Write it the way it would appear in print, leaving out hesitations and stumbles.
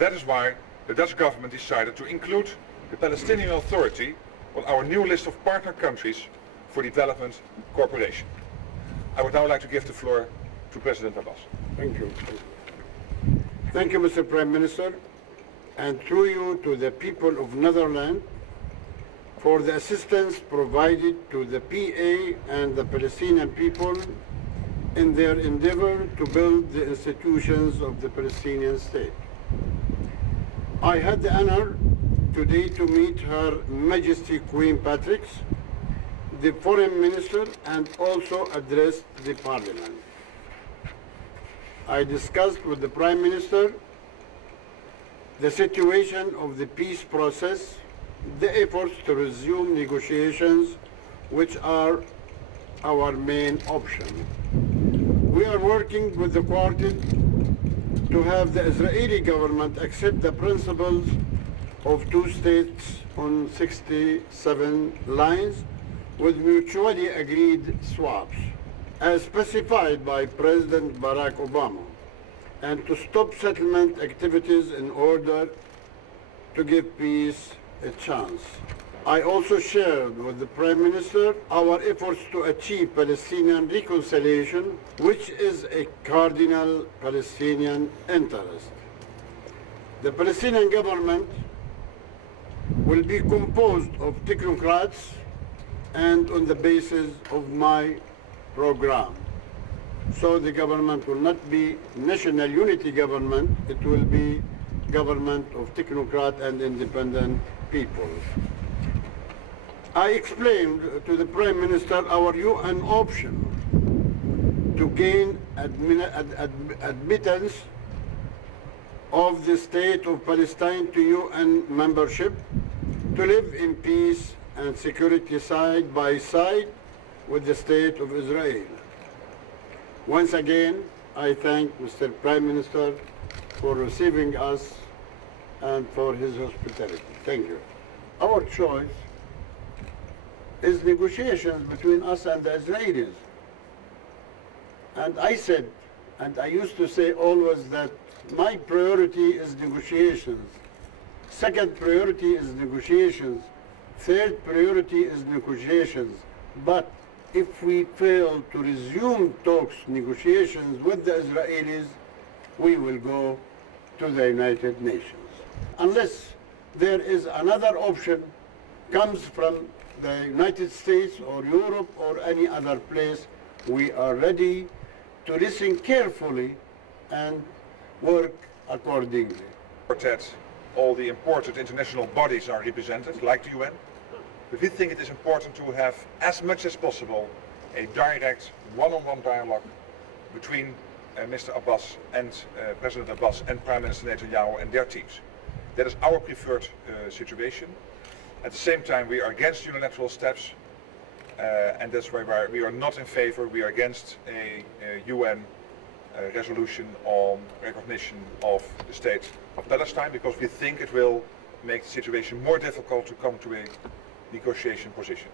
That is why the Dutch government decided to include the Palestinian Authority on our new list of partner countries for development cooperation. I would now like to give the floor to President Abbas. Thank you. Thank you, Mr. Prime Minister, and through you to the people of Netherlands for the assistance provided to the PA and the Palestinian people in their endeavor to build the institutions of the Palestinian state. I had the honor today to meet Her Majesty Queen Patrick, the Foreign Minister, and also addressed the Parliament. I discussed with the Prime Minister the situation of the peace process, the efforts to resume negotiations, which are our main option. We are working with the Quartet to have the Israeli government accept the principles of two states on 67 lines with mutually agreed swaps, as specified by President Barack Obama, and to stop settlement activities in order to give peace a chance. I also shared with the Prime Minister our efforts to achieve Palestinian reconciliation, which is a cardinal Palestinian interest. The Palestinian government will be composed of technocrats and on the basis of my program. So the government will not be national unity government, it will be government of technocrat and independent people. I explained to the Prime Minister our UN option to gain admittance of the State of Palestine to UN membership, to live in peace and security side by side with the State of Israel. Once again, I thank Mr. Prime Minister for receiving us and for his hospitality. Thank you. Our choice is negotiations between us and the Israelis. And I said, and I used to say always, that my priority is negotiations. Second priority is negotiations. Third priority is negotiations. But if we fail to resume talks, negotiations with the Israelis, we will go to the United Nations. Unless there is another option comes from the United States or Europe or any other place, we are ready to listen carefully and work accordingly. Quartet, all the important international bodies are represented, like the UN. But we think it is important to have, as much as possible, a direct one-on-one dialogue between Mr. Abbas and President Abbas and Prime Minister Netanyahu and their teams. That is our preferred situation. At the same time, we are against unilateral steps, and that's why we are not in favor. We are against a UN resolution on recognition of the state of Palestine, because we think it will make the situation more difficult to come to a negotiation position.